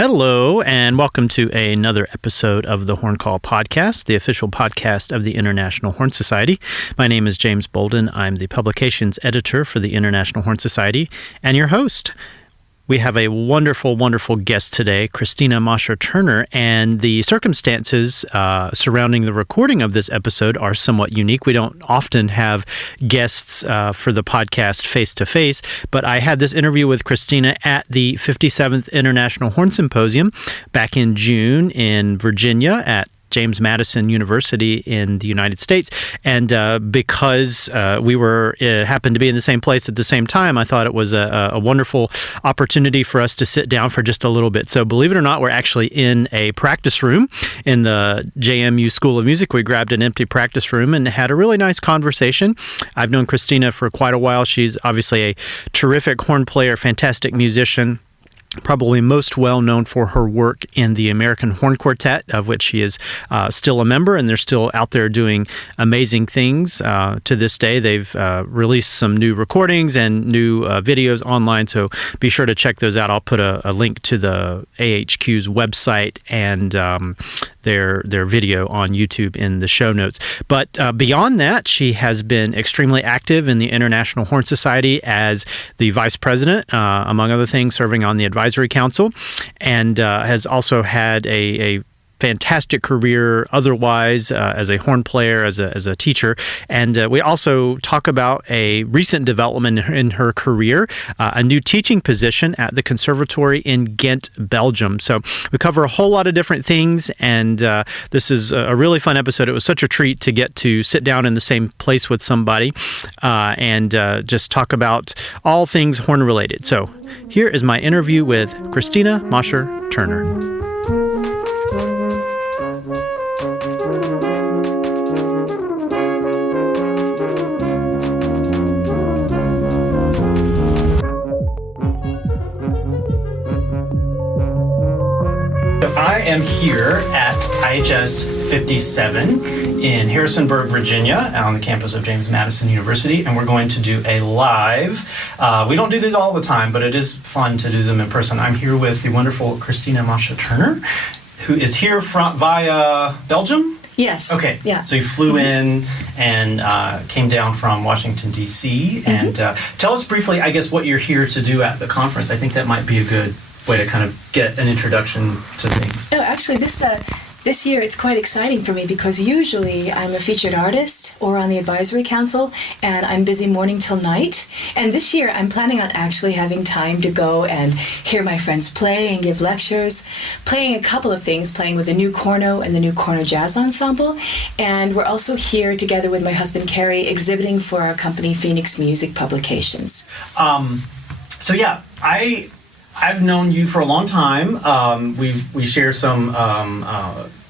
Hello, and welcome to another episode of the Horn Call Podcast, the official podcast of the International Horn Society. My name is James Bolden. I'm the publications editor for the International Horn Society and your host. We have a wonderful, wonderful guest today, Kristina Mascher-Turner, and the circumstances surrounding the recording of this episode are somewhat unique. We don't often have guests for the podcast face-to-face, but I had this interview with Kristina at the 57th International Horn Symposium back in June in Virginia at James Madison University in the United States. And because we happened to be in the same place at the same time, I thought it was a wonderful opportunity for us to sit down for just a little bit. So believe it or not, we're actually in a practice room in the JMU School of Music. We grabbed an empty practice room and had a really nice conversation. I've known Kristina for quite a while. She's obviously a terrific horn player, fantastic musician. Probably most well known for her work in the American Horn Quartet, of which she is still a member, and they're still out there doing amazing things to this day. They've released some new recordings and new videos online, so be sure to check those out. I'll put a link to the AHQ's website and their video on YouTube in the show notes. But beyond that, she has been extremely active in the International Horn Society as the vice president, among other things, serving on the Advisory Council, and has also had a fantastic career otherwise as a horn player, as a teacher. And we also talk about a recent development in her career, a new teaching position at the Conservatorium in Ghent, Belgium. So we cover a whole lot of different things, and this is a really fun episode. It was such a treat to get to sit down in the same place with somebody and just talk about all things horn related. So here is my interview with Kristina Mascher-Turner. I am here at IHS 57 in Harrisonburg, Virginia, on the campus of James Madison University, and we're going to do a live. We don't do these all the time, but it is fun to do them in person. I'm here with the wonderful Kristina Mascher-Turner, who is here via Belgium? Yes. Okay. Yeah. So you flew in and came down from Washington, D.C. And tell us briefly, I guess, what you're here to do at the conference. I think that might be a good way to kind of get an introduction to things. Oh, actually, this year it's quite exciting for me because usually I'm a featured artist or on the advisory council, and I'm busy morning till night. And this year I'm planning on actually having time to go and hear my friends play and give lectures, playing a couple of things, playing with the new corno and the new corno jazz ensemble. And we're also here together with my husband Carrie exhibiting for our company Phoenix Music Publications. So yeah, I've known you for a long time. We share some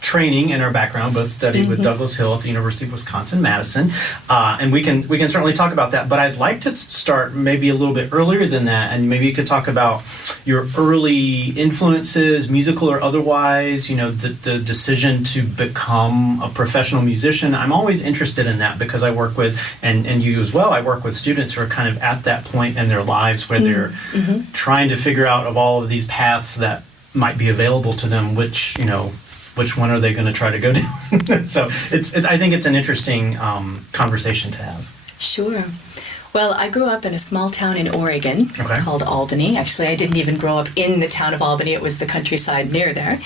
training in our background, both studied with Douglas Hill at the University of Wisconsin-Madison, and we can certainly talk about that. But I'd like to start maybe a little bit earlier than that, and maybe you could talk about your early influences, musical or otherwise. You know, the decision to become a professional musician. I'm always interested in that because I work with, and you as well, I work with students who are kind of at that point in their lives where they're trying to figure out of all of these paths that might be available to them, which one are they going to try to go down? So I think it's an interesting conversation to have. Sure. Well, I grew up in a small town in Oregon called Albany. Actually, I didn't even grow up in the town of Albany. It was the countryside near there.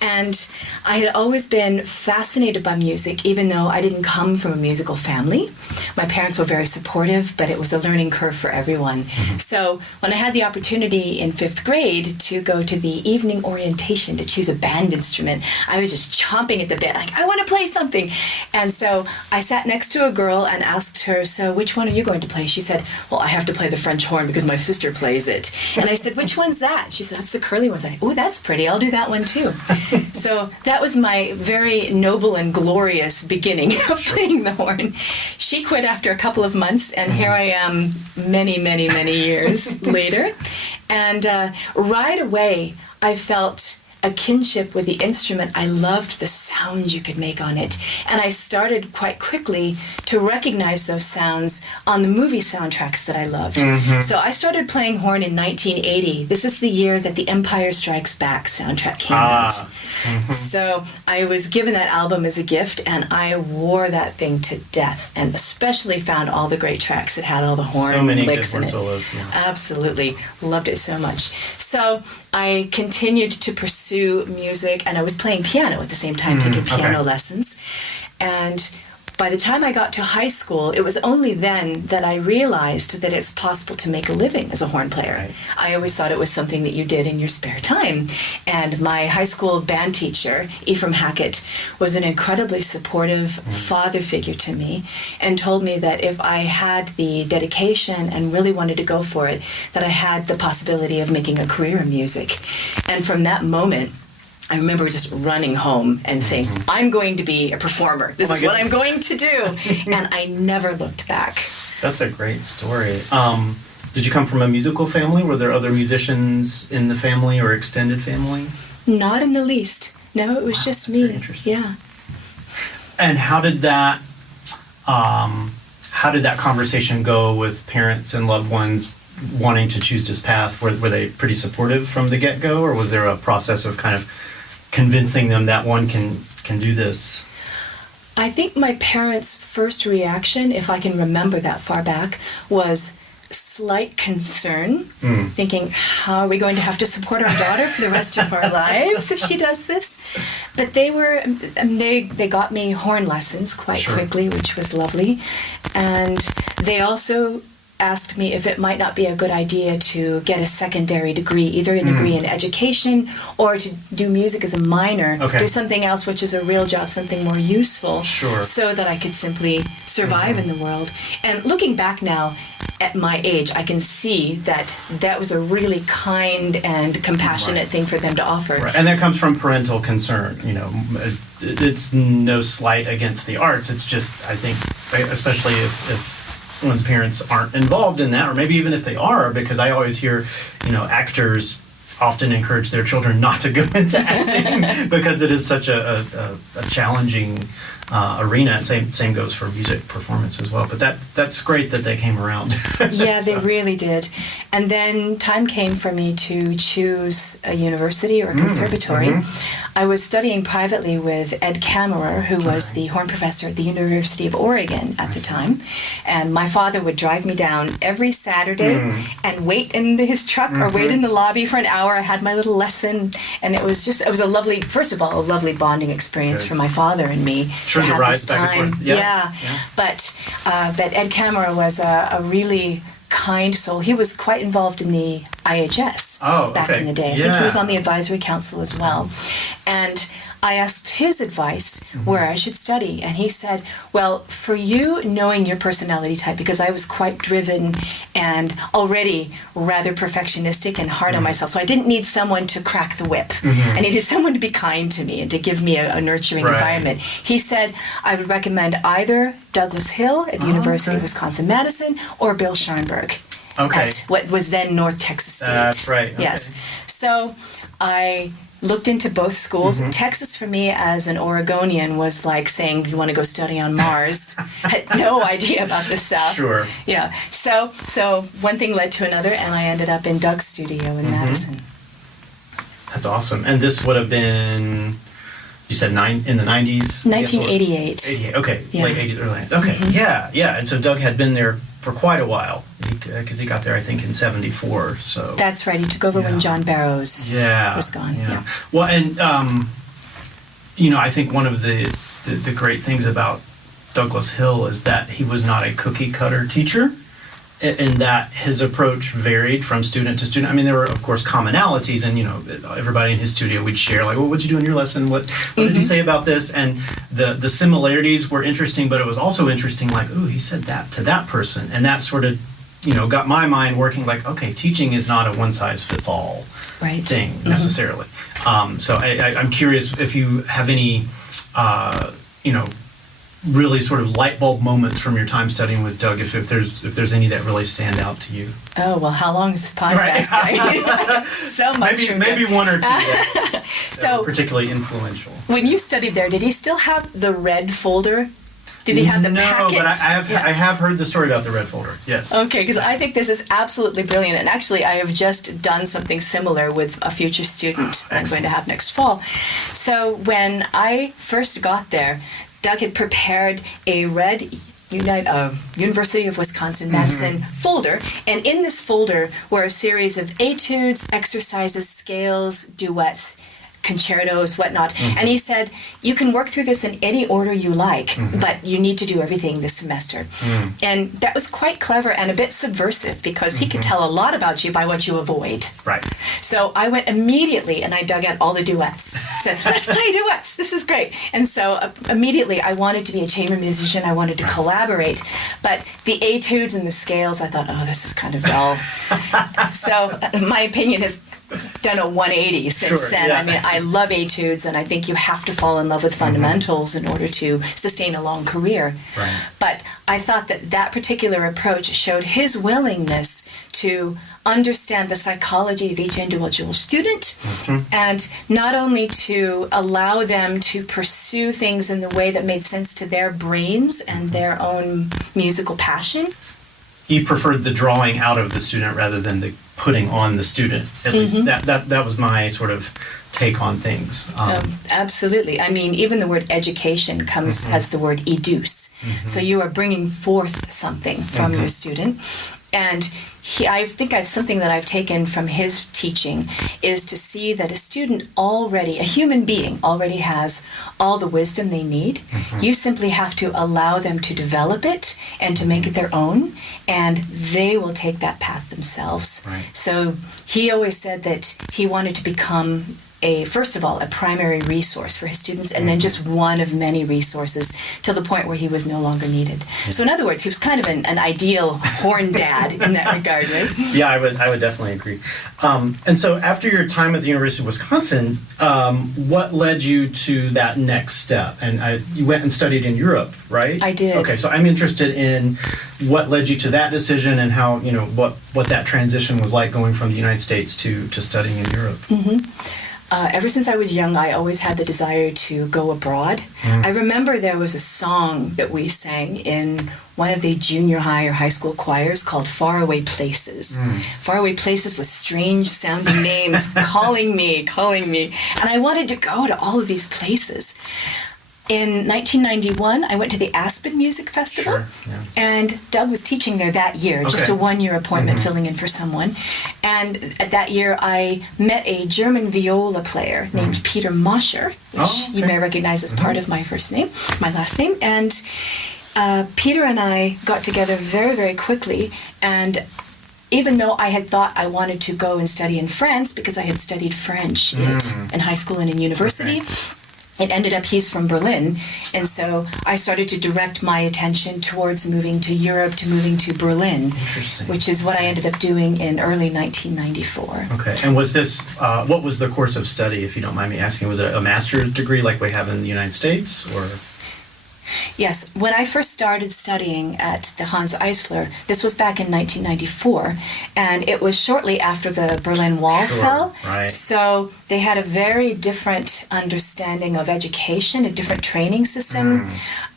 And I had always been fascinated by music, even though I didn't come from a musical family. My parents were very supportive, but it was a learning curve for everyone. So when I had the opportunity in 5th grade to go to the evening orientation to choose a band instrument, I was just chomping at the bit, like, I want to play something. And so I sat next to a girl and asked her, so which one are you going to play? She said, well, I have to play the French horn because my sister plays it. And I said, which one's that? She said, that's the curly one. I said, oh, that's pretty. I'll do that one too. So that was my very noble and glorious beginning of playing the horn. She quit after a couple of months, and here I am many, many, many years later. And right away, I felt a kinship with the instrument. I loved the sounds you could make on it. And I started quite quickly to recognize those sounds on the movie soundtracks that I loved. So I started playing horn in 1980. This is the year that the Empire Strikes Back soundtrack came out. So I was given that album as a gift, and I wore that thing to death, and especially found all the great tracks that had all the horn so many licks good in it. solos, yeah. Absolutely. Loved it so much. So I continued to pursue music, and I was playing piano at the same time, taking piano lessons. And by the time I got to high school, it was only then that I realized that it's possible to make a living as a horn player. Right. I always thought it was something that you did in your spare time. And my high school band teacher, Ephraim Hackett, was an incredibly supportive father figure to me, and told me that if I had the dedication and really wanted to go for it, that I had the possibility of making a career in music. And from that moment, I remember just running home and saying, I'm going to be a performer. This is what I'm going to do. And I never looked back. That's a great story. Did you come from a musical family? Were there other musicians in the family or extended family? Not in the least. No, it was just me. Very interesting. Yeah. And how did that conversation go with parents and loved ones wanting to choose this path? Were they pretty supportive from the get-go, or was there a process of kind of convincing them that one can do this? I think my parents' first reaction, if I can remember that far back, was slight concern, thinking, how are we going to have to support our daughter for the rest of our lives if she does this? But they got me horn lessons quite quickly, which was lovely. And they also asked me if it might not be a good idea to get a secondary degree, either a degree in education or to do music as a minor, do something else which is a real job, something more useful, so that I could simply survive in the world. And looking back now, at my age, I can see that that was a really kind and compassionate thing for them to offer. Right. And that comes from parental concern. You know, it's no slight against the arts. It's just, I think, especially if one's parents aren't involved in that, or maybe even if they are, because I always hear, actors often encourage their children not to go into acting because it is such a challenging arena. And same goes for music performance as well. But that's great that they came around. Yeah, they really did. And then time came for me to choose a university or a conservatory. I was studying privately with Ed Kammerer, who was the horn professor at the University of Oregon at the time. And my father would drive me down every Saturday and wait in his truck or wait in the lobby for an hour. I had my little lesson, and it was a lovely, first of all, a lovely bonding experience for my father and me to have this time. Yeah. But Ed Kammerer was a really kind soul. He was quite involved in the IHS back in the day. I think he was on the advisory council as well. And I asked his advice where I should study, and he said, well, for you, knowing your personality type, because I was quite driven and already rather perfectionistic and hard on myself, so I didn't need someone to crack the whip. I needed someone to be kind to me and to give me a nurturing environment. He said I would recommend either Douglas Hill at the University of Wisconsin-Madison or Bill Scharnberg at what was then North Texas State. That's right. Okay. Yes. So I looked into both schools. Texas, for me, as an Oregonian, was like saying, you want to go study on Mars? I had no idea about this stuff. Sure. Yeah. So one thing led to another, and I ended up in Doug's studio in Madison. That's awesome. And this would have been, you said in the 90s? 1988. 88, okay. Late 80s, early 90s. Okay, yeah. And so Doug had been there for quite a while, because he got there, I think, in 74. So that's right. He took over when John Barrows was gone. Yeah. Well, and I think one of the great things about Douglas Hill is that he was not a cookie cutter teacher, in that his approach varied from student to student. I mean, there were, of course, commonalities, and everybody in his studio would share, like, well, what'd you do in your lesson? What did he say about this? And the similarities were interesting, but it was also interesting, like, ooh, he said that to that person, and that sort of, got my mind working. Like, okay, teaching is not a one size fits all thing necessarily. So I'm curious if you have any, really sort of light bulb moments from your time studying with Doug, if there's any that really stand out to you? Oh, well, how long is this podcast? Right. So much. Maybe one or two that were particularly influential. When you studied there, did he still have the red folder? Did he have the packet? No, but I have heard the story about the red folder, yes. Okay, because I think this is absolutely brilliant. And actually, I have just done something similar with a future student I'm going to have next fall. So when I first got there, Doug had prepared a red University of Wisconsin-Madison folder. And in this folder were a series of etudes, exercises, scales, duets, concertos, whatnot. And he said, you can work through this in any order you like, but you need to do everything this semester. And that was quite clever and a bit subversive, because he could tell a lot about you by what you avoid. Right. So I went immediately and I dug out all the duets. Said, let's play duets. This is great. And so immediately I wanted to be a chamber musician. I wanted to collaborate. But the etudes and the scales, I thought, oh, this is kind of dull. So my opinion has done a 180 since then. Yeah. I mean, I love etudes, and I think you have to fall in love with fundamentals in order to sustain a long career. Right. But I thought that particular approach showed his willingness to understand the psychology of each individual student, and not only to allow them to pursue things in the way that made sense to their brains and their own musical passion. He preferred the drawing out of the student rather than the putting on the student. At least that was my sort of take on things. Absolutely. I mean, even the word education has the word educe. So you are bringing forth something from your student. And I think something that I've taken from his teaching is to see that a student a human being already has all the wisdom they need. You simply have to allow them to develop it and to make it their own, and they will take that path themselves. Right. So he always said that he wanted to become first of all, a primary resource for his students, and then just one of many resources till the point where he was no longer needed. So in other words, he was kind of an ideal horn dad in that regard, right? Yeah, I would definitely agree. And so after your time at the University of Wisconsin, what led you to that next step? And you went and studied in Europe, right? I did. Okay, so I'm interested in what led you to that decision, and how, what that transition was like going from the United States to studying in Europe. Ever since I was young, I always had the desire to go abroad. I remember there was a song that we sang in one of the junior high or high school choirs called Faraway Places. Faraway Places with strange sounding names calling me. And I wanted to go to all of these places. In 1991, I went to the Aspen Music Festival, and Doug was teaching there that year, just a one-year appointment filling in for someone. And at that year, I met a German viola player named Peter Mascher, which you may recognize as part of my last name. And Peter and I got together very, very quickly, and even though I had thought I wanted to go and study in France, because I had studied French in high school and in university, it ended up he's from Berlin, and so I started to direct my attention towards moving to Europe, to moving to Berlin, which is what I ended up doing in early 1994. Okay, and was this, what was the course of study, if you don't mind me asking? Was it a master's degree like we have in the United States, or? Yes, when I first started studying at the Hans Eisler, this was back in 1994, and it was shortly after the Berlin Wall fell. Right. So they had a very different understanding of education, a different training system,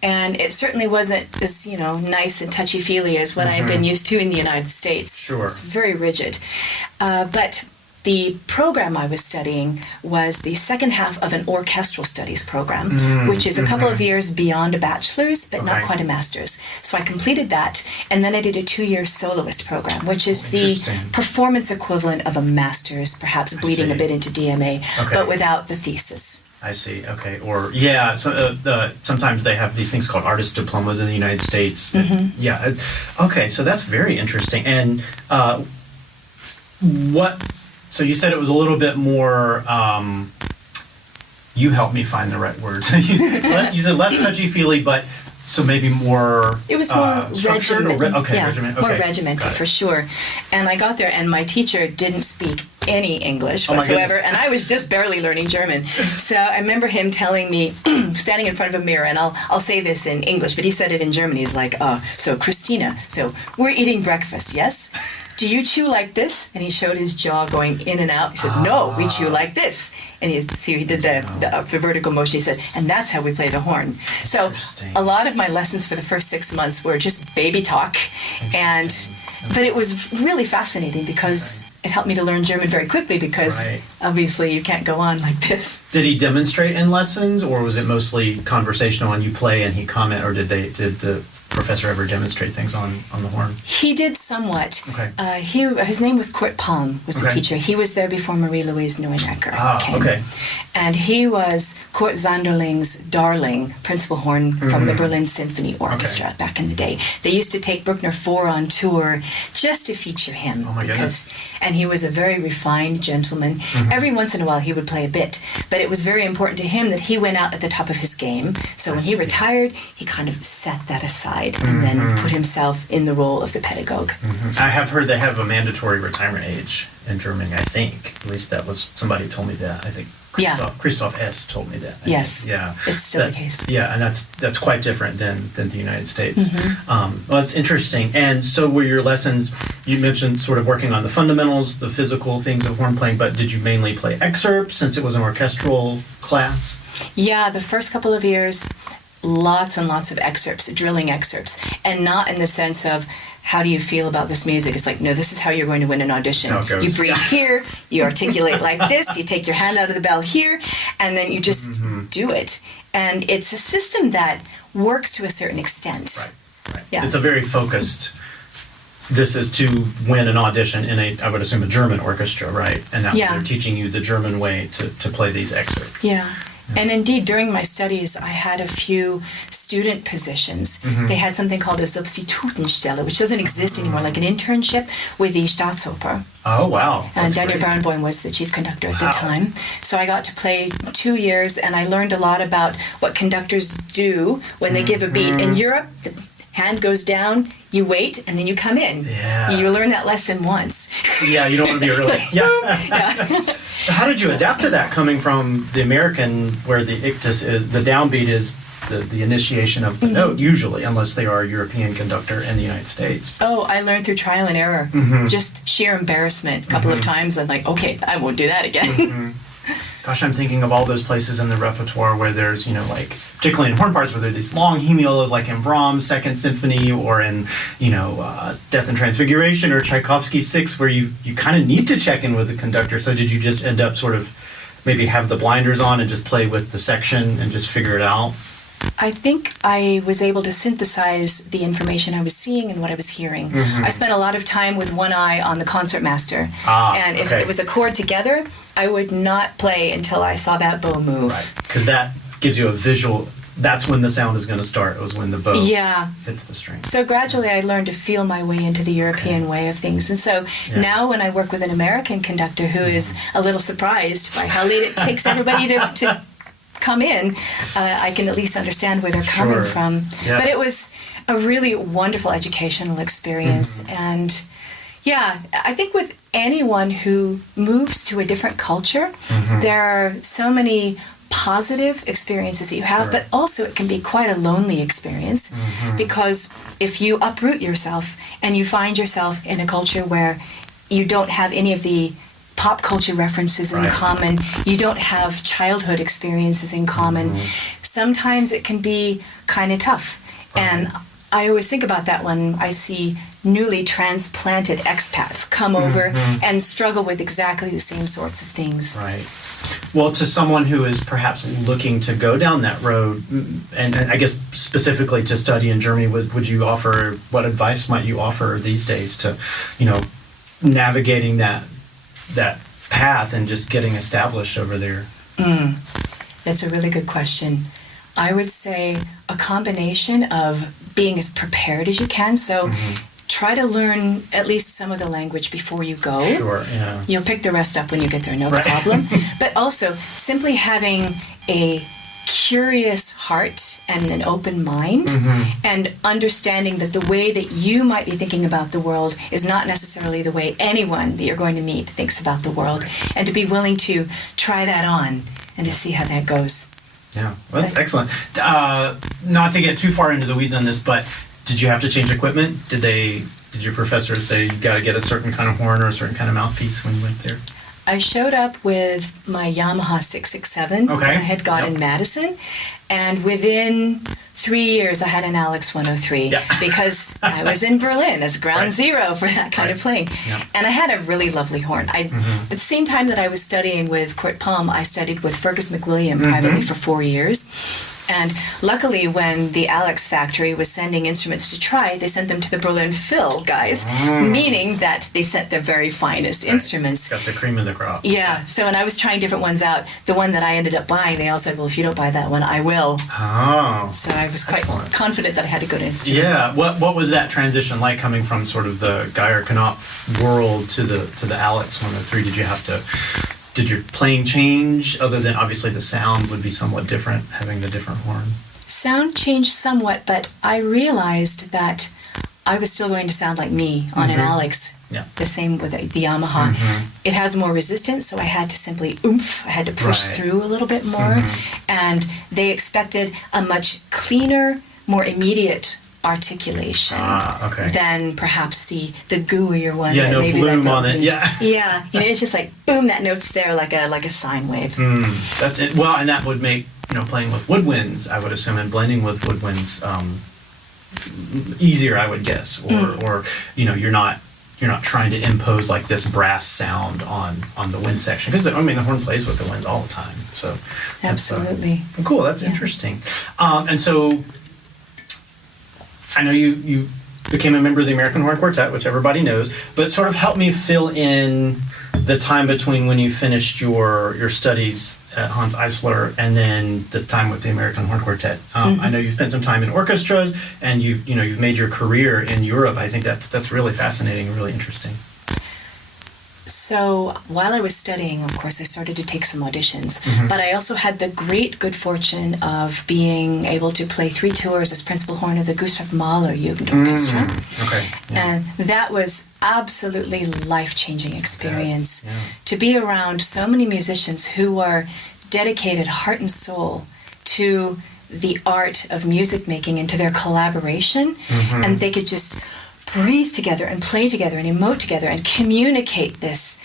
and it certainly wasn't as, nice and touchy-feely as what I'd been used to in the United States. Sure. It's very rigid. But the program I was studying was the second half of an orchestral studies program, which is a couple of years beyond a bachelor's, but not quite a master's. So I completed that, and then I did a 2-year soloist program, which is the performance equivalent of a master's, perhaps bleeding a bit into DMA, but without the thesis. I see. Okay. Or sometimes they have these things called artist diplomas in the United States. Yeah. Okay. So that's very interesting. And So you said it was a little bit more, you helped me find the right words. You said less touchy-feely, but so maybe more it was more structured? Regimented. Regimented. More regimented, for sure. And I got there, and my teacher didn't speak any English whatsoever, and I was just barely learning German. So I remember him telling me, standing in front of a mirror, and I'll say this in English, but he said it in German. He's like, so Kristina, so we're eating breakfast, yes? Do you chew like this? And he showed his jaw going in and out. He said, no, we chew like this. And he did the vertical motion. He said, and that's how we play the horn. So a lot of my lessons for the first 6 months were just baby talk. But it was really fascinating because it helped me to learn German very quickly because obviously you can't go on like this. Did he demonstrate in lessons, or was it mostly conversational and you play and he comment, or did the professor ever demonstrate things on the horn? He did somewhat. Okay. His name was Kurt Palm, was the teacher. He was there before Marie-Louise Neunecker came. Okay. And he was Kurt Sanderling's darling principal horn from the Berlin Symphony Orchestra back in the day. They used to take Bruckner 4 on tour just to feature him. Oh my goodness. And he was a very refined gentleman. Every once in a while he would play a bit, but it was very important to him that he went out at the top of his game. So when he retired, he kind of set that aside and then put himself in the role of the pedagogue. I have heard they have a mandatory retirement age in Germany, I think. At least that was, somebody told me that. I think Gustav S. told me that. Yes. Yeah. It's still the case. Yeah, and that's quite different than the United States. Well, it's interesting. And so were your lessons, you mentioned sort of working on the fundamentals, the physical things of horn playing, but did you mainly play excerpts since it was an orchestral class? Yeah, the first couple of years, lots and lots of excerpts, drilling excerpts, and not in the sense of, how do you feel about this music? It's like, no, this is how you're going to win an audition. You breathe here, you articulate like this, you take your hand out of the bell here, and then you just do it. And it's a system that works to a certain extent. Right. Yeah. It's a very focused, this is to win an audition in I would assume, a German orchestra, right? And now they're teaching you the German way to play these excerpts. Yeah. And indeed, during my studies, I had a few student positions. They had something called a Substitutenstelle, which doesn't exist anymore, like an internship with the Staatsoper. Oh, wow. And Daniel Barenboim was the chief conductor at the time. So I got to play 2 years, and I learned a lot about what conductors do when they give a beat. In Europe, the hand goes down, you wait, and then you come in. Yeah. You learn that lesson once. Yeah, you don't want to be early. So how did you adapt to that, coming from the American, where the ictus is, the downbeat is the initiation of the note, usually, unless they are a European conductor in the United States? Oh, I learned through trial and error. Just sheer embarrassment a couple of times. I'm like, okay, I won't do that again. Gosh, I'm thinking of all those places in the repertoire where there's, like, particularly in horn parts, where there are these long hemiolas, like in Brahms' Second Symphony, or in, Death and Transfiguration, or Tchaikovsky's Six, where you kind of need to check in with the conductor. So did you just end up sort of maybe have the blinders on and just play with the section and just figure it out? I think I was able to synthesize the information I was seeing and what I was hearing. I spent a lot of time with one eye on the concertmaster. And if it was a chord together, I would not play until I saw that bow move. Right, because that gives you a visual. That's when the sound is going to start. It was when the bow hits the string. So gradually I learned to feel my way into the European way of things. And so now when I work with an American conductor who is a little surprised by how late it takes everybody to come in, I can at least understand where they're coming from. But it was a really wonderful educational experience. And I think with anyone who moves to a different culture, there are so many positive experiences that you have, but also it can be quite a lonely experience, because if you uproot yourself and you find yourself in a culture where you don't have any of the pop culture references in common, you don't have childhood experiences in common, sometimes it can be kind of tough. And I always think about that when I see newly transplanted expats come over and struggle with exactly the same sorts of things. Right. Well, to someone who is perhaps looking to go down that road, and I guess specifically to study in Germany, would you offer, what advice might you offer these days to, navigating that path and just getting established over there? That's a really good question. I would say a combination of being as prepared as you can. So try to learn at least some of the language before you go. Sure, yeah. You'll pick the rest up when you get there, no problem. But also simply having a curious heart and an open mind, and understanding that the way that you might be thinking about the world is not necessarily the way anyone that you're going to meet thinks about the world, and to be willing to try that on and to see how that goes. Yeah, well, that's excellent. Not to get too far into the weeds on this, but did you have to change equipment? Did your professor say you got to get a certain kind of horn or a certain kind of mouthpiece when you went there? I showed up with my Yamaha 667 that I had got in Madison, and within 3 years I had an Alex 103 because I was in Berlin. It's ground zero for that kind of playing. Yeah. And I had a really lovely horn. At the same time that I was studying with Kurt Palm, I studied with Fergus McWilliam privately for 4 years. And luckily, when the Alex factory was sending instruments to try, they sent them to the Berlin Phil guys, meaning that they sent their very finest instruments. Got the cream of the crop. Yeah, so when I was trying different ones out, the one that I ended up buying, they all said, well, if you don't buy that one, I will. Oh. So I was quite confident that I had a good instrument. Yeah, what was that transition like, coming from sort of the Geyer Knopf world to the Alex 103? Did your playing change, other than obviously the sound would be somewhat different, having the different horn? Sound changed somewhat, but I realized that I was still going to sound like me on an Alex. Yeah. The same with the Yamaha. It has more resistance, so I had to simply I had to push through a little bit more. And they expected a much cleaner, more immediate articulation than perhaps the gooier one. Yeah, no bloom on it. Yeah. Yeah, it's just like boom, that note's there like a sine wave. That's it. Well, and that would make playing with woodwinds, I would assume, and blending with woodwinds easier, I would guess. Or you're not trying to impose like this brass sound on the wind section, because the horn plays with the winds all the time. So absolutely cool. That's interesting. And so, I know you became a member of the American Horn Quartet, which everybody knows, but sort of help me fill in the time between when you finished your studies at Hans Eisler and then the time with the American Horn Quartet. I know you've spent some time in orchestras, and you've made your career in Europe. I think that's really fascinating and really interesting. So while I was studying, of course, I started to take some auditions, but I also had the great good fortune of being able to play 3 tours as principal horn of the Gustav Mahler Jugend Orchestra. And that was absolutely life-changing experience. To be around so many musicians who are dedicated heart and soul to the art of music making and to their collaboration, and they could just breathe together and play together and emote together and communicate this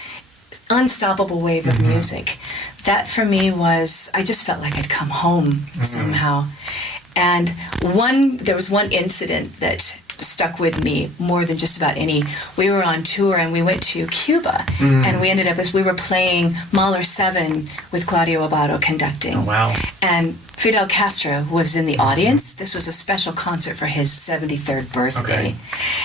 unstoppable wave of music. That for me was, I just felt like I'd come home somehow. And there was one incident that stuck with me more than just about any. We were on tour and we went to Cuba, and we ended up as we were playing Mahler 7 with Claudio Abbado conducting. Oh, wow. And Fidel Castro was in the audience. This was a special concert for his 73rd birthday.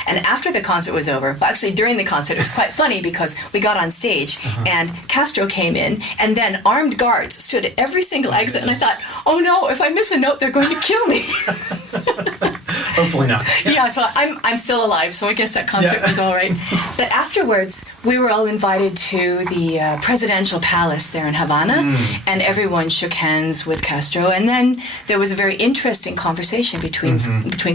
And after the concert was over, well, actually during the concert, it was quite funny because we got on stage and Castro came in, and then armed guards stood at every single exit. And I thought, oh no, if I miss a note, they're going to kill me. Hopefully not. Yeah, so I'm still alive, so I guess that concert was all right. But afterwards, we were all invited to the presidential palace there in Havana, and everyone shook hands with Castro. And then there was a very interesting conversation between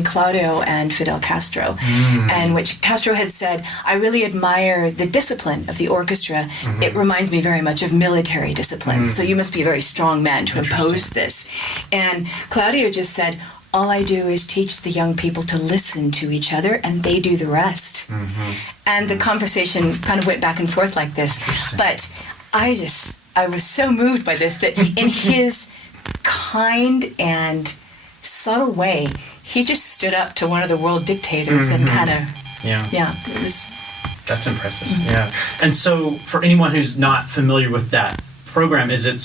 Claudio and Fidel Castro, and which Castro had said, I really admire the discipline of the orchestra. It reminds me very much of military discipline, so you must be a very strong man to impose this. And Claudio just said, all I do is teach the young people to listen to each other, and they do the rest. And the conversation kind of went back and forth like this. But I was so moved by this that in his kind and subtle way, he just stood up to one of the world dictators and kind of, it was... That's impressive, And so for anyone who's not familiar with that program, is it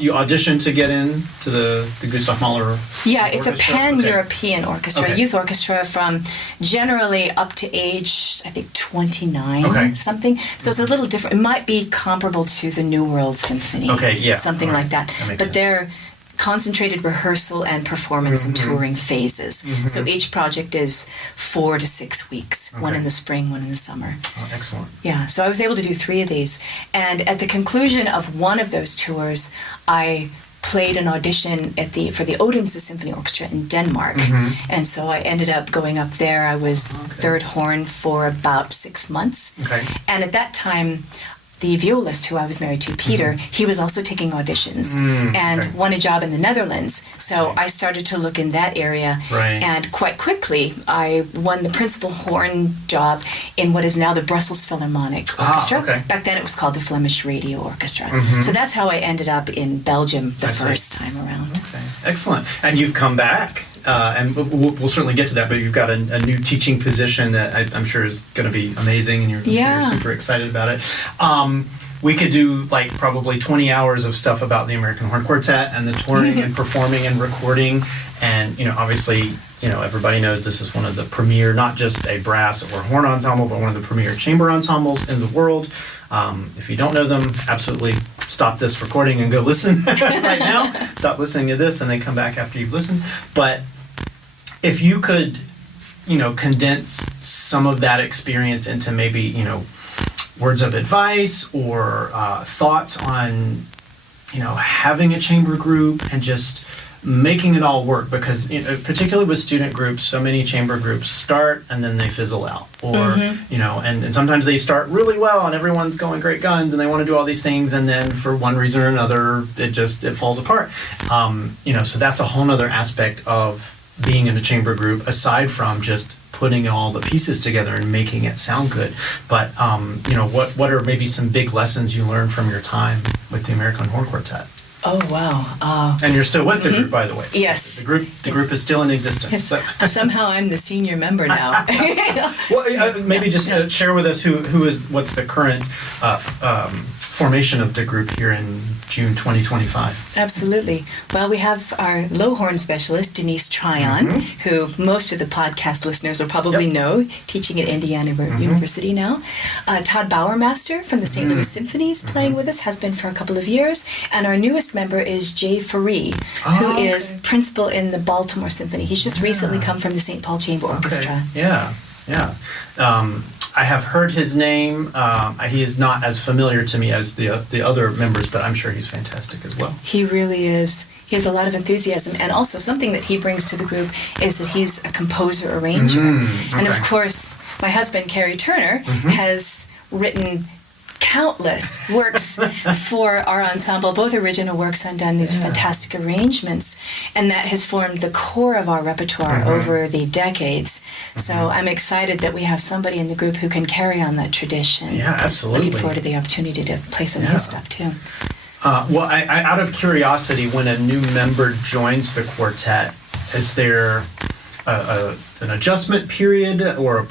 you audition to get in to the Gustav Mahler it's a pan-European orchestra, youth orchestra from generally up to age, I think, 29 something. So it's a little different. It might be comparable to the New World Symphony, something like that. But they're concentrated rehearsal and performance and touring phases. So each project is 4 to 6 weeks, one in the spring, one in the summer. Oh, excellent. Yeah, so I was able to do 3 of these. And at the conclusion of one of those tours, I played an audition for the Odense Symphony Orchestra in Denmark. And so I ended up going up there. I was third horn for about 6 months. And at that time, the violist who I was married to, Peter, he was also taking auditions and won a job in the Netherlands. So I started to look in that area. And quite quickly, I won the principal horn job in what is now the Brussels Philharmonic Orchestra. Back then it was called the Flemish Radio Orchestra. So that's how I ended up in Belgium the first time around. Excellent. And you've come back. And we'll certainly get to that, but you've got a new teaching position that I'm sure is going to be amazing, and you're super excited about it. We could do like probably 20 hours of stuff about the American Horn Quartet and the touring and performing and recording. And, obviously, everybody knows this is one of the premier, not just a brass or horn ensemble, but one of the premier chamber ensembles in the world. If you don't know them, absolutely stop this recording and go listen right now. Stop listening to this and then come back after you've listened. But if you could, condense some of that experience into maybe, words of advice or thoughts on, having a chamber group and just making it all work, because particularly with student groups, so many chamber groups start and then they fizzle out, or and sometimes they start really well and everyone's going great guns and they want to do all these things, and then for one reason or another it falls apart. So that's a whole nother aspect of being in a chamber group, aside from just putting all the pieces together and making it sound good. But what are maybe some big lessons you learned from your time with the American Horn Quartet? Oh, wow. And you're still with the group, by the way. Yes. The group is still in existence. Yes. So. Somehow I'm the senior member now. Well, maybe just share with us what's the current formation of the group here in June 2025. Absolutely. Well, we have our low horn specialist, Denise Tryon, who most of the podcast listeners will probably know, teaching at Indiana University now. Todd Bowermaster from the St. Louis Symphony is playing with us, has been for a couple of years. And our newest member is Jay Faree, who is principal in the Baltimore Symphony. He's just recently come from the St. Paul Chamber Orchestra. Yeah. I have heard his name. He is not as familiar to me as the other members, but I'm sure he's fantastic as well. He really is. He has a lot of enthusiasm, and also something that he brings to the group is that he's a composer-arranger. And of course, my husband, Kerry Turner, has written countless works for our ensemble, both original works and done these fantastic arrangements, and that has formed the core of our repertoire over the decades. So I'm excited that we have somebody in the group who can carry on that tradition. Yeah, absolutely. Looking forward to the opportunity to play some of his stuff too. Well, I out of curiosity, when a new member joins the quartet, is there an adjustment period, or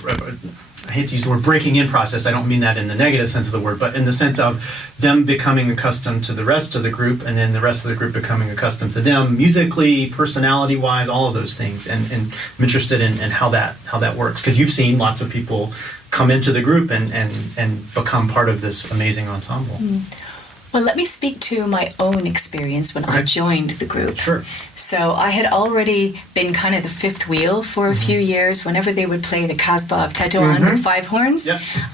I hate to use the word breaking in process. I don't mean that in the negative sense of the word, but in the sense of them becoming accustomed to the rest of the group, and then the rest of the group becoming accustomed to them musically, personality-wise, all of those things. And I'm interested in how that works, because you've seen lots of people come into the group and become part of this amazing ensemble. Well, let me speak to my own experience when I joined the group. Sure. So I had already been kind of the fifth wheel for a few years. Whenever they would play the KASK of Tetuan with five horns,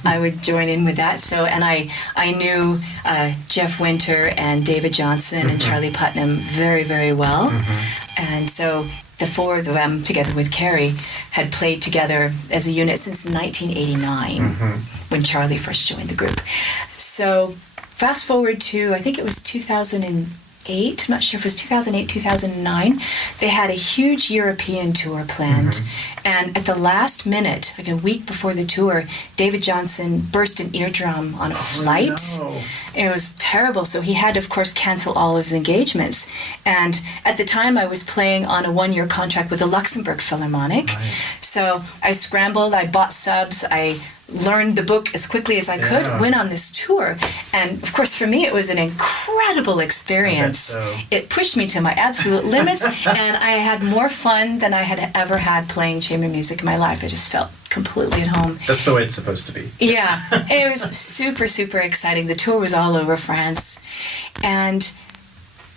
I would join in with that. So, and I knew Jeff Winter and David Johnson and Charlie Putnam very, very well. And so the four of them, together with Kerry, had played together as a unit since 1989, when Charlie first joined the group. So fast forward to, I think it was 2008, I'm not sure if it was 2008, 2009, they had a huge European tour planned. And at the last minute, like a week before the tour, David Johnson burst an eardrum on a flight. No. It was terrible. So he had to, of course, cancel all of his engagements. And at the time, I was playing on a one-year contract with the Luxembourg Philharmonic. So I scrambled, I bought subs, I learned the book as quickly as I could, went on this tour. And of course, for me, it was an incredible experience. So. It pushed me to my absolute limits, and I had more fun than I had ever had playing chamber music in my life. I just felt completely at home. That's the way it's supposed to be. Yeah, it was super, super exciting. The tour was all over France. And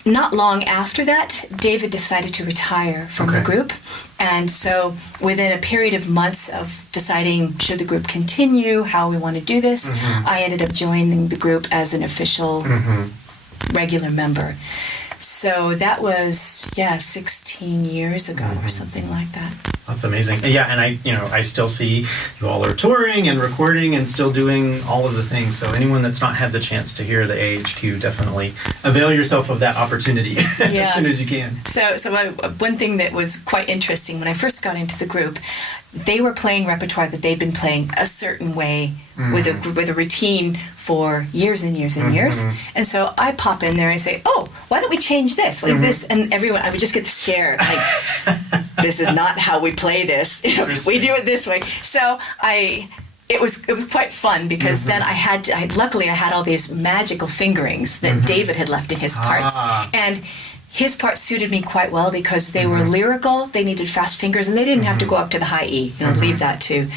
not long after that, David decided to retire from the group. And so within a period of months of deciding should the group continue, how we want to do this, I ended up joining the group as an official regular member. So that was, 16 years ago or something like that. That's amazing. Yeah, and I still see you all are touring and recording and still doing all of the things. So anyone that's not had the chance to hear the AHQ, definitely avail yourself of that opportunity as soon as you can. So one thing that was quite interesting, when I first got into the group, they were playing repertoire that they'd been playing a certain way with a routine for years and years and years. And so I pop in there and I say, oh, why don't we change this? What if this? And everyone, I would just get scared. Like, this is not how we play this. We do it this way. So it was quite fun because then luckily I had all these magical fingerings that David had left in his parts. And his parts suited me quite well because they were lyrical, they needed fast fingers, and they didn't have to go up to the high E. Leave that to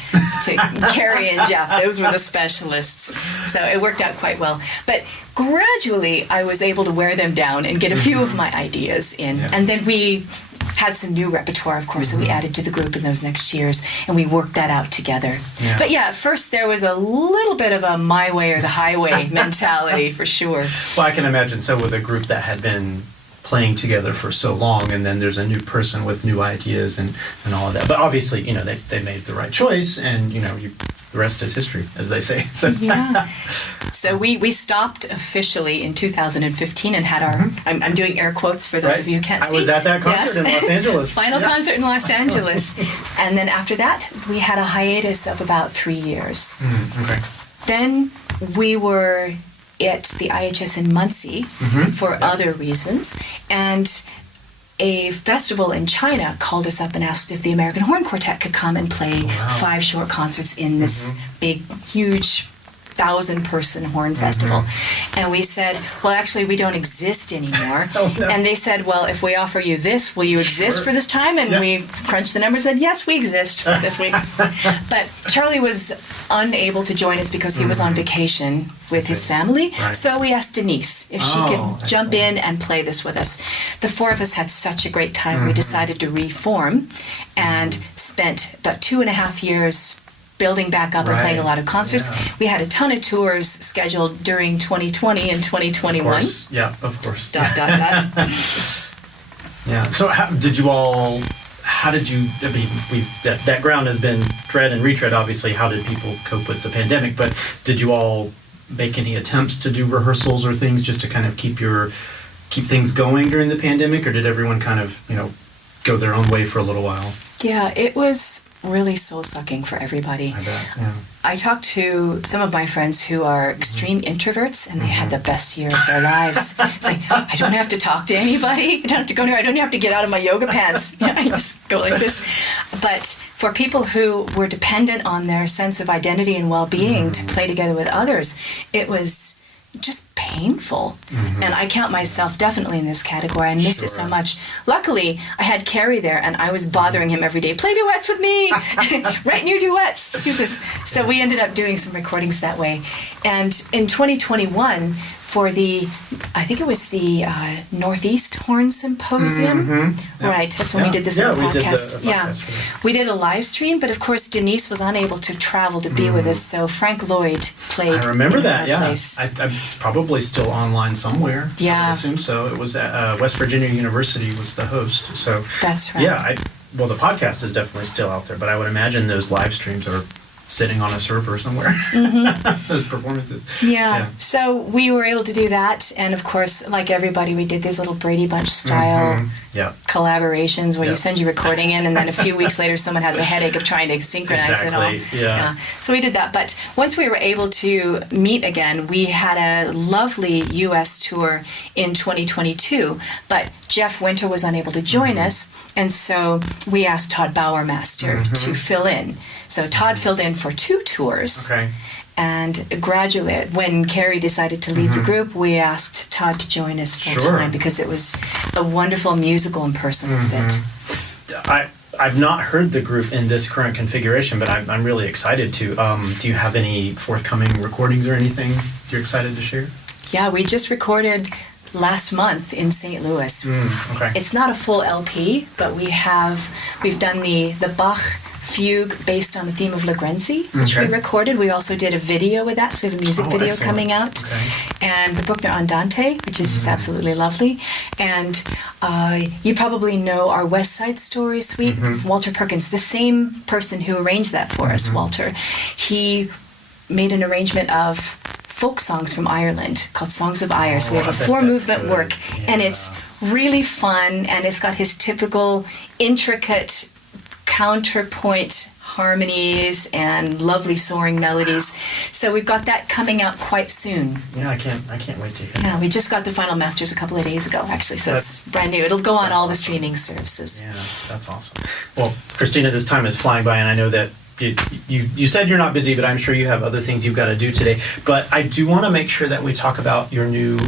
Carrie and Jeff. Those were the specialists. So it worked out quite well. But gradually, I was able to wear them down and get a few of my ideas in. Yeah. And then we had some new repertoire, of course, that we added to the group in those next years, and we worked that out together. Yeah. But at first there was a little bit of a my way or the highway mentality, for sure. Well, I can imagine. So with a group that had been playing together for so long, and then there's a new person with new ideas and all of that. But obviously, they made the right choice, and the rest is history, as they say. So. Yeah. So we stopped officially in 2015 and had our, I'm doing air quotes for those of you who can't see. I was at that concert in Los Angeles. Final concert in Los Angeles. And then after that, we had a hiatus of about 3 years. Okay. Then we were at the IHS in Muncie for other reasons, and a festival in China called us up and asked if the American Horn Quartet could come and play 5 short concerts in this big, huge 1,000-person horn festival. And we said, well, actually, we don't exist anymore. And they said, well, if we offer you this, will you exist for this time? And we crunched the numbers and said, yes, we exist for this week. But Charlie was unable to join us because he was on vacation with his family. Right. So we asked Denise if she could jump in and play this with us. The 4 of us had such a great time. We decided to reform and spent about 2.5 years building back up and playing a lot of concerts. Yeah. We had a ton of tours scheduled during 2020 and 2021. Of course. Yeah, of course. ... Yeah. So how did you, that ground has been tread and retread, obviously. How did people cope with the pandemic? But did you all make any attempts to do rehearsals or things just to kind of keep things going during the pandemic? Or did everyone kind of, go their own way for a little while? Yeah, it was really soul-sucking for everybody. I bet, yeah. I talked to some of my friends who are extreme introverts, and they had the best year of their lives. It's like, I don't have to talk to anybody. I don't have to go anywhere. I don't have to get out of my yoga pants. I just go like this. But for people who were dependent on their sense of identity and well-being to play together with others, it was just painful. And I count myself definitely in this category. I missed it so much. Luckily, I had Carrie there, and I was bothering him every day. Play duets with me! Write new duets! Do this. So we ended up doing some recordings that way. And in 2021, for I think it was the Northeast Horn Symposium. Right, that's when we did this little podcast. We did a live stream, but of course Denise was unable to travel to be with us, so Frank Lloyd played. I remember that, place. I'm probably still online somewhere. Yeah. I would assume so. It was at West Virginia University was the host. So that's right. Yeah, the podcast is definitely still out there, but I would imagine those live streams are sitting on a server somewhere, those performances. Yeah, so we were able to do that, and of course, like everybody, we did these little Brady Bunch style collaborations where you send your recording in, and then a few weeks later someone has a headache of trying to synchronize it all. Yeah. So we did that, but once we were able to meet again, we had a lovely U.S. tour in 2022, but Jeff Winter was unable to join us, and so we asked Todd Bowermaster to fill in. So Todd filled in for 2 tours. Okay. And gradually, when Carrie decided to leave the group, we asked Todd to join us full time because it was a wonderful musical and personal fit. I've not heard the group in this current configuration, but I'm really excited to. Do you have any forthcoming recordings or anything you're excited to share? Yeah, we just recorded last month in St. Louis. Okay. It's not a full LP, but we've done the Bach fugue based on the theme of Legrenzi, which we recorded. We also did a video with that, so we have a music video coming out. And the Bruckner Andante, which is just absolutely lovely. And you probably know our West Side Story suite, Walter Perkins, the same person who arranged that for us, Walter. He made an arrangement of folk songs from Ireland called Songs of Ire. So we have a 4-movement work, and it's really fun, and it's got his typical intricate counterpoint harmonies and lovely soaring melodies. So we've got that coming out quite soon. Yeah, I can't wait to hear that. Yeah, we just got the final masters a couple of days ago, actually, so it's brand new. It'll go on all the streaming services. Yeah, that's awesome. Well, Kristina, this time is flying by, and I know that you said you're not busy, but I'm sure you have other things you've got to do today. But I do want to make sure that we talk about your new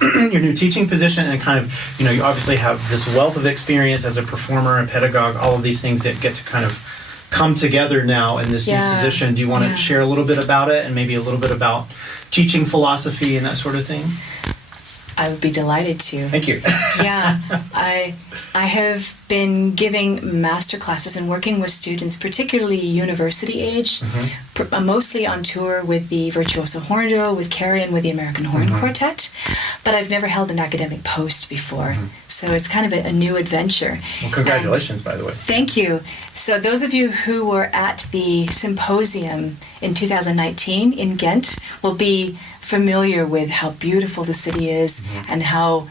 your new teaching position, and kind of, you obviously have this wealth of experience as a performer and pedagogue, all of these things that get to kind of come together now in this new position. Do you want to share a little bit about it, and maybe a little bit about teaching philosophy and that sort of thing? I would be delighted to. Thank you. Yeah, I have been giving master classes and working with students, particularly university age, mostly on tour with the Virtuoso Horn Duo, with Carrie, and with the American Horn Quartet. But I've never held an academic post before, so it's kind of a new adventure. Well, congratulations, by the way. Thank you. So those of you who were at the symposium in 2019 in Ghent will be familiar with how beautiful the city is and how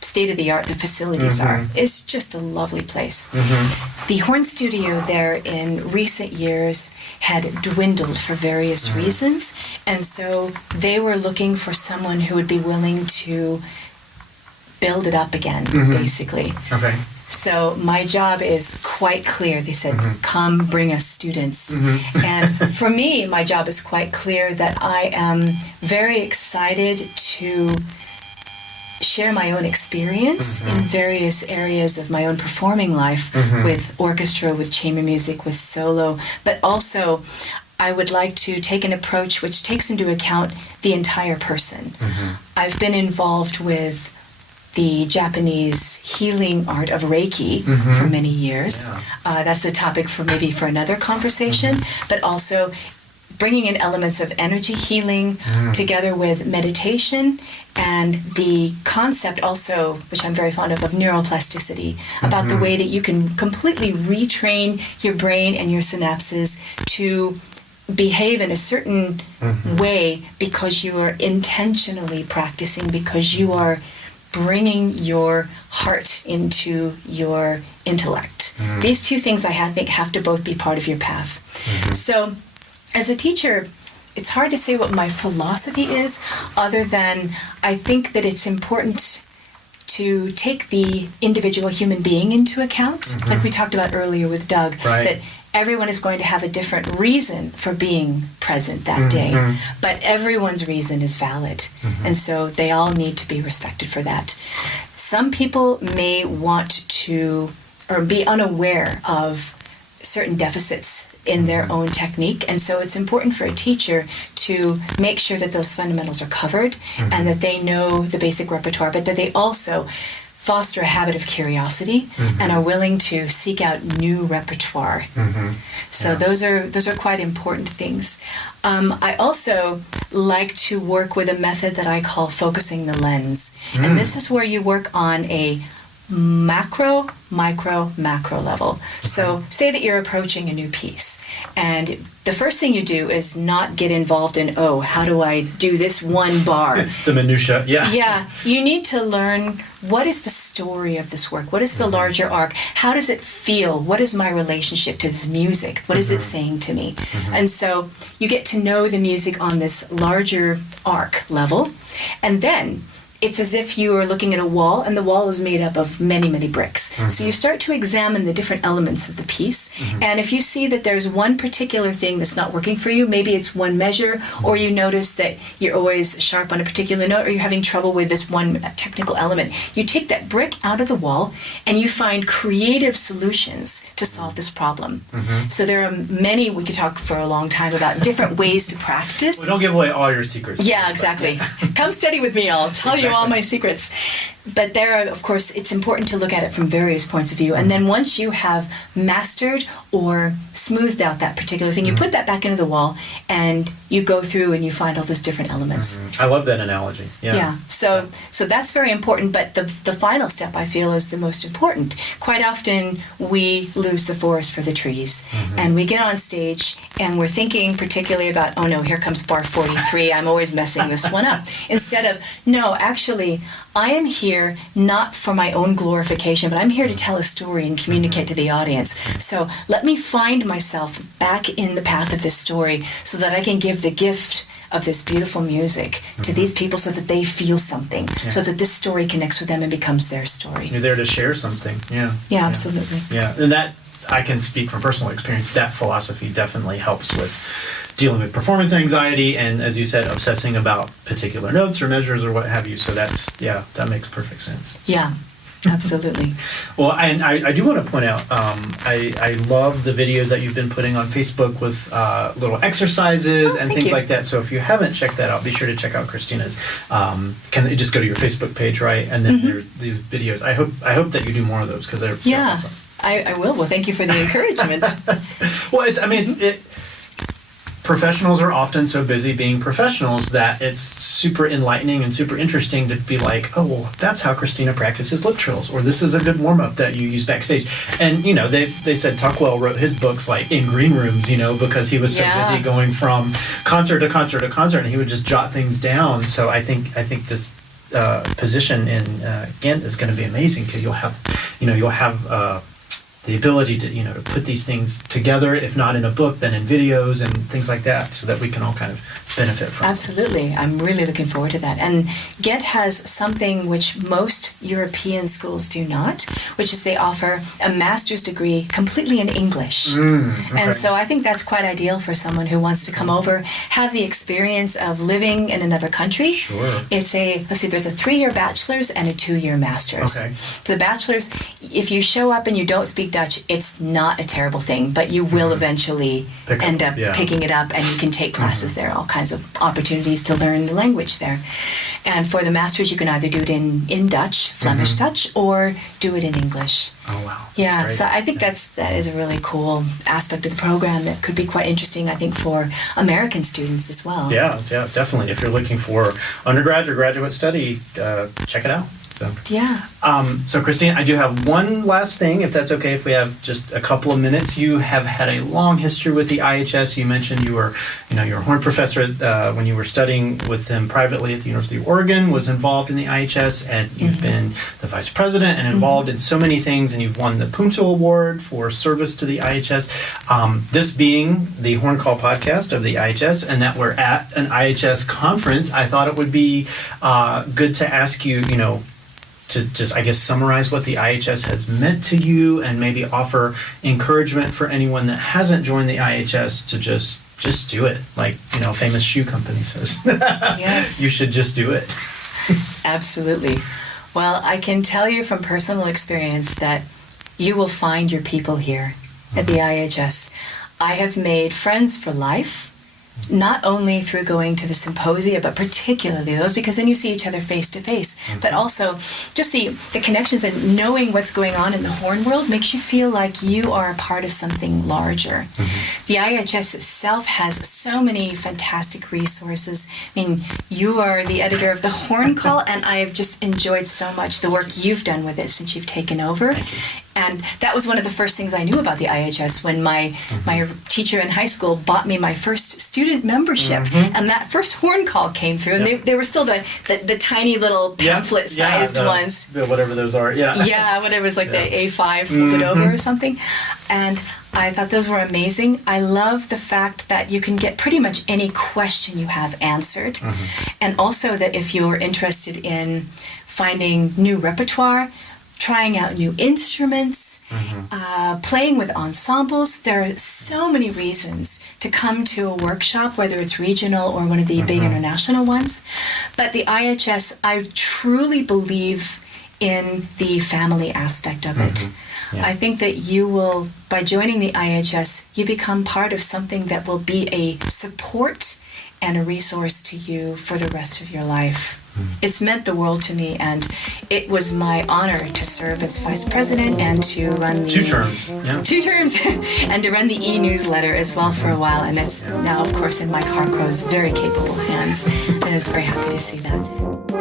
state-of-the-art the facilities are. It's just a lovely place. The horn studio there in recent years had dwindled for various reasons, and so they were looking for someone who would be willing to build it up again, basically. Okay. So my job is quite clear. They said, come bring us students. And for me, my job is quite clear that I am very excited to share my own experience in various areas of my own performing life with orchestra, with chamber music, with solo, but also I would like to take an approach which takes into account the entire person. I've been involved with the Japanese healing art of Reiki for many years. That's a topic for maybe for another conversation, but also bringing in elements of energy healing together with meditation, and the concept also, which I'm very fond of neuroplasticity, about the way that you can completely retrain your brain and your synapses to behave in a certain way because you are intentionally practicing, because you are bringing your heart into your intellect. These two things I think have to both be part of your path. So as a teacher, it's hard to say what my philosophy is, other than I think that it's important to take the individual human being into account, like we talked about earlier with Doug, that everyone is going to have a different reason for being present that day, but everyone's reason is valid, and so they all need to be respected for that. Some people may want to, or be unaware of certain deficits in their own technique, and so it's important for a teacher to make sure that those fundamentals are covered and that they know the basic repertoire, but that they also foster a habit of curiosity and are willing to seek out new repertoire. So those are quite important things. I also like to work with a method that I call focusing the lens, and this is where you work on a macro, micro, macro level. So say that you're approaching a new piece, and the first thing you do is not get involved in, oh, how do I do this one bar? The minutia, Yeah, you need to learn, what is the story of this work? What is the larger arc? How does it feel? What is my relationship to this music? What is it saying to me? And so you get to know the music on this larger arc level, and then it's as if you are looking at a wall, and the wall is made up of many, many bricks. So you start to examine the different elements of the piece, and if you see that there's one particular thing that's not working for you, maybe it's one measure, or you notice that you're always sharp on a particular note, or you're having trouble with this one technical element, you take that brick out of the wall, and you find creative solutions to solve this problem. So there are many, we could talk for a long time about different ways to practice. Well, don't give away all your secrets. Yeah, exactly. Come study with me, I'll tell you all my secrets. But there, of course, it's important to look at it from various points of view. And then once you have mastered or smoothed out that particular thing, you put that back into the wall and you go through and you find all those different elements. I love that analogy. Yeah. So that's very important. But the final step, I feel, is the most important. Quite often, we lose the forest for the trees. And we get on stage and we're thinking particularly about, oh no, here comes bar 43. I'm always messing this one up. Instead of, no, actually, I am here not for my own glorification, but I'm here to tell a story and communicate to the audience. So let me find myself back in the path of this story so that I can give the gift of this beautiful music to these people so that they feel something, so that this story connects with them and becomes their story. You're there to share something. Yeah, absolutely. Yeah, and that, I can speak from personal experience, that philosophy definitely helps with dealing with performance anxiety and, as you said, obsessing about particular notes or measures or what have you. So that makes perfect sense. Yeah, absolutely. Well, and I do want to point out, I love the videos that you've been putting on Facebook with little exercises and things like that. So if you haven't checked that out, be sure to check out Kristina's. Can you just go to your Facebook page, right? And then there's these videos. I hope that you do more of those because they're awesome. I will. Well, thank you for the encouragement. Well, professionals are often so busy being professionals that it's super enlightening and super interesting to be like, oh, well, that's how Kristina practices lip trills, or this is a good warm-up that you use backstage. And, they said Tuckwell wrote his books like in green rooms, because he was so busy going from concert to concert to concert, and he would just jot things down. So I think this position in Ghent is going to be amazing because you'll have the ability to put these things together, if not in a book, then in videos and things like that, so that we can all kind of benefit from. Absolutely. I'm really looking forward to that. And Ghent has something which most European schools do not, which is they offer a master's degree completely in English. Okay. And so I think that's quite ideal for someone who wants to come over, have the experience of living in another country. Sure. It's there's a 3-year bachelor's and a 2-year master's. Okay. The bachelor's, if you show up and you don't speak Dutch, it's not a terrible thing, but you will eventually end up picking it up, and you can take classes there, all kinds of opportunities to learn the language there. And for the master's, you can either do it in Dutch, Flemish Dutch, or do it in English. Oh, wow. Yeah, so I think that is a really cool aspect of the program that could be quite interesting, I think, for American students as well. Yeah, definitely. If you're looking for undergrad or graduate study, check it out. So Kristina, I do have one last thing, if that's okay, if we have just a couple of minutes. You have had a long history with the IHS. You mentioned you were a horn professor when you were studying with them privately at the University of Oregon, was involved in the IHS, and you've been the vice president and involved in so many things, and you've won the Punto Award for service to the IHS. This being the Horn Call podcast of the IHS, and that we're at an IHS conference, I thought it would be good to ask you, to just, I guess, summarize what the IHS has meant to you and maybe offer encouragement for anyone that hasn't joined the IHS to just do it. Like, a famous shoe company says. Yes. You should just do it. Absolutely. Well, I can tell you from personal experience that you will find your people here at the IHS. I have made friends for life, not only through going to the symposia, but particularly those, because then you see each other face to face, but also just the connections and knowing what's going on in the horn world makes you feel like you are a part of something larger. The IHS itself has so many fantastic resources. I mean, you are the editor of the Horn Call, and I've just enjoyed so much the work you've done with it since you've taken over. Thank you. And that was one of the first things I knew about the IHS when my teacher in high school bought me my first student membership. And that first Horn Call came through, and they were still the tiny little pamphlet-sized ones. Whatever those are, Yeah, whatever, it was like the A5 flip it over or something. And I thought those were amazing. I love the fact that you can get pretty much any question you have answered. And also that if you're interested in finding new repertoire, trying out new instruments, playing with ensembles. There are so many reasons to come to a workshop, whether it's regional or one of the big international ones. But the IHS, I truly believe in the family aspect of it. I think that you will, by joining the IHS, you become part of something that will be a support and a resource to you for the rest of your life. It's meant the world to me, and it was my honor to serve as vice president and to run the... 2 terms. Yeah. 2 terms. And to run the e-newsletter as well for a while, and it's now, of course, in Mike Harcro's very capable hands, and I was very happy to see that.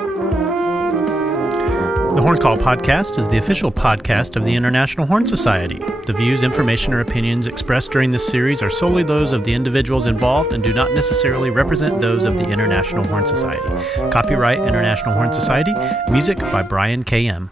The Horn Call Podcast is the official podcast of the International Horn Society. The views, information, or opinions expressed during this series are solely those of the individuals involved and do not necessarily represent those of the International Horn Society. Copyright International Horn Society. Music by Brian K.M.